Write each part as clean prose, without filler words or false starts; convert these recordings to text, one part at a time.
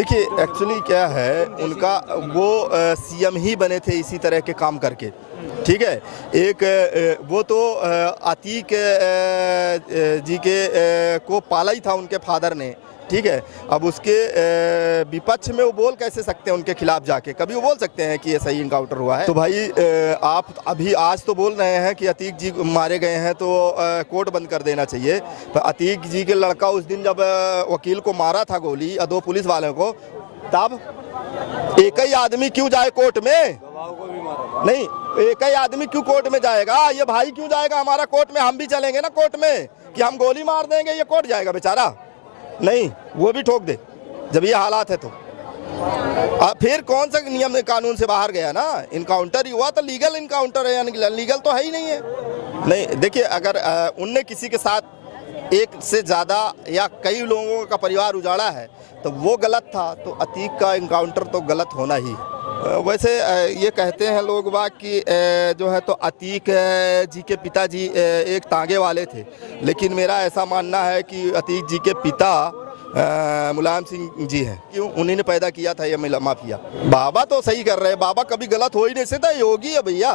देखिए एक्चुअली क्या है उनका, वो सीएम ही बने थे इसी तरह के काम करके, ठीक है। एक वो तो अतीक जी के को पाला ही था उनके फादर ने, ठीक है। अब उसके विपक्ष में वो बोल कैसे सकते हैं उनके खिलाफ जाके? कभी वो बोल सकते हैं कि ये सही इनकाउंटर हुआ है? तो भाई आप अभी आज तो बोल रहे हैं कि अतीक जी मारे गए हैं तो कोर्ट बंद कर देना चाहिए। पर अतीक जी के लड़का उस दिन जब वकील को मारा था गोली, 2 पुलिस वालों को, तब एक ही आदमी क्यों जाए कोर्ट में? नहीं, एक ही आदमी क्यों कोर्ट में जाएगा? ये भाई क्यों जाएगा हमारा कोर्ट में? हम भी चलेंगे ना कोर्ट में कि हम गोली मार देंगे, ये कोर्ट जाएगा बेचारा? नहीं, वो भी ठोक दे जब ये हालात है तो। फिर कौन सा नियम कानून से बाहर गया ना? इनकाउंटर ही हुआ तो लीगल इनकाउंटर है, यानी लीगल तो है ही नहीं है। नहीं देखिए, अगर उनने किसी के साथ एक से ज़्यादा या कई लोगों का परिवार उजाड़ा है तो वो गलत था, तो अतीक का इनकाउंटर तो गलत होना ही। वैसे ये कहते हैं लोग बाग कि जो है तो अतीक जी के पिताजी एक तांगे वाले थे, लेकिन मेरा ऐसा मानना है कि अतीक जी के पिता मुलायम सिंह जी हैं, क्यों? उन्हीं ने पैदा किया था ये माफिया। बाबा तो सही कर रहे हैं, बाबा कभी गलत हो ही नहीं सकता। योगी है भैया,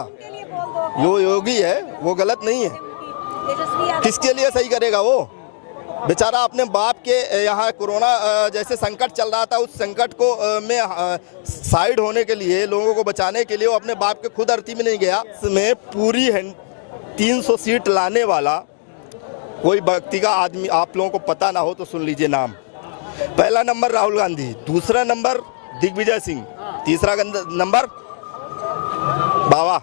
यो योगी है, वो गलत नहीं है। किसके लिए सही करेगा वो? बेचारा अपने बाप के यहाँ कोरोना जैसे संकट चल रहा था, उस संकट को में साइड होने के लिए, लोगों को बचाने के लिए वो अपने बाप के खुद अर्थी में नहीं गया। इसमें पूरी 300 सीट लाने वाला कोई व्यक्ति का आदमी आप लोगों को पता ना हो तो सुन लीजिए नाम। पहला नंबर राहुल गांधी, दूसरा नंबर दिग्विजय सिंह, तीसरा नंबर बाबा,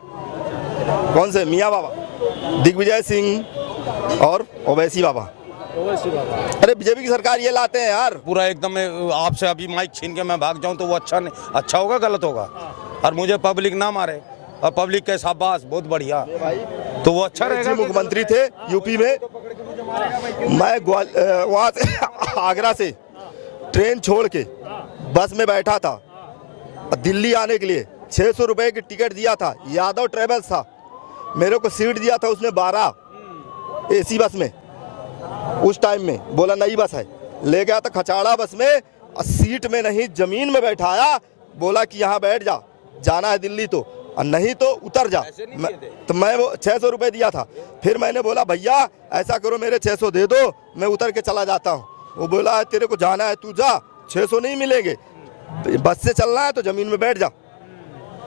कौन से? मियाँ बाबा, दिग्विजय सिंह और ओवैसी बाबा। अरे बीजेपी की सरकार ये लाते हैं यार। पूरा एकदम आपसे अभी माइक छीन के मैं भाग जाऊं तो वो अच्छा होगा, गलत होगा? और मुझे पब्लिक ना मारे और पब्लिक के शाबाश, बहुत बढ़िया, तो वो अच्छा रहेगा। मुख्यमंत्री थे यूपी में, मैं वहाँ से आगरा से ट्रेन छोड़ के बस में बैठा था दिल्ली आने के लिए। 600 रुपए की टिकट दिया था, यादव ट्रेवल्स था, मेरे को सीट दिया था उसने 12 AC बस में। उस टाइम में बोला नई बस है, ले गया था खचाड़ा बस में, सीट में नहीं जमीन में बैठाया, बोला कि यहाँ बैठ जा, जाना है दिल्ली तो, और नहीं तो उतर जा। तो मैं वो 600 रुपये दिया था। फिर मैंने बोला भैया ऐसा करो मेरे 600 दे दो, मैं उतर के चला जाता हूँ। वो बोला तेरे को जाना है तू जा, 600 नहीं मिलेंगे, बस से चलना है तो ज़मीन में बैठ जा।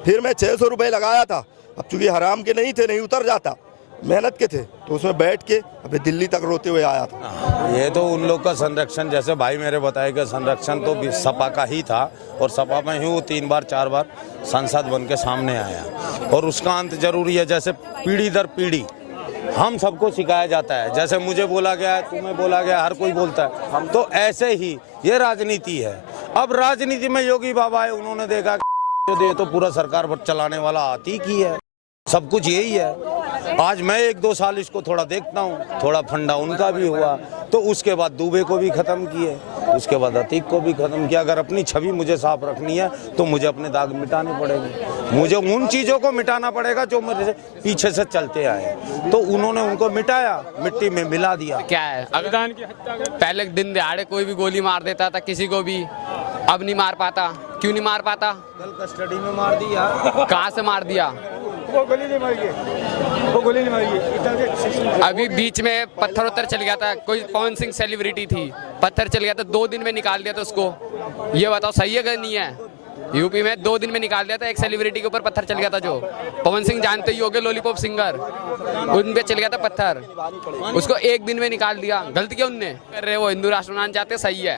फिर मैं 600 रुपये लगाया था, अब चूँकि हराम के नहीं थे, नहीं उतर जाता, मेहनत के थे, तो उसमें बैठ के अभी दिल्ली तक रोते हुए आया था। ये तो उन लोग का संरक्षण, जैसे भाई मेरे बताए कि संरक्षण तो सपा का ही था, और सपा में ही वो 3 बार 4 बार सांसद बन के सामने आया, और उसका अंत जरूरी है। जैसे पीढ़ी दर पीढ़ी हम सबको सिखाया जाता है, जैसे मुझे बोला गया, तुम्हें बोला गया, हर कोई बोलता है, हम तो ऐसे ही, ये राजनीति है। अब राजनीति में योगी बाबा है, उन्होंने देखा कि तो पूरा सरकार चलाने वाला अतीक ही है, सब कुछ यही है। आज मैं 1-2 साल इसको थोड़ा देखता हूँ, थोड़ा फंडा उनका भी हुआ, तो उसके बाद दुबे को भी ख़त्म किए, उसके बाद अतीक को भी ख़त्म किया। अगर अपनी छवि मुझे साफ रखनी है तो मुझे अपने दाग मिटाने पड़ेंगे, मुझे उन चीज़ों को मिटाना पड़ेगा जो मेरे पीछे से चलते आए। तो उन्होंने उनको मिटाया, मिट्टी में मिला दिया। क्या है, अगर पहले दिन दिहाड़े कोई भी गोली मार देता था किसी को भी, अब नहीं मार पाता। क्यों नहीं मार पाता? कल कस्टडी में मार दिया। कहाँ से मार दिया? वो गोली नहीं मारी, वो गोली नहीं मारी। अभी बीच में पत्थर उत्तर चल गया था, कोई पवन सिंह सेलिब्रिटी थी, पत्थर चल गया था, 2 दिन में निकाल दिया था उसको। ये बताओ सही है कि नहीं है? यूपी में 2 दिन में निकाल दिया था, एक सेलिब्रिटी के ऊपर पत्थर चल गया था, जो पवन सिंह जानते ही होगे, लॉलीपॉप सिंगर, उन पे चल गया था पत्थर, उसको 1 दिन में निकाल दिया। गलत किया उनने? कर रहे वो हिंदू राष्ट्र बनाना चाहते, सही है।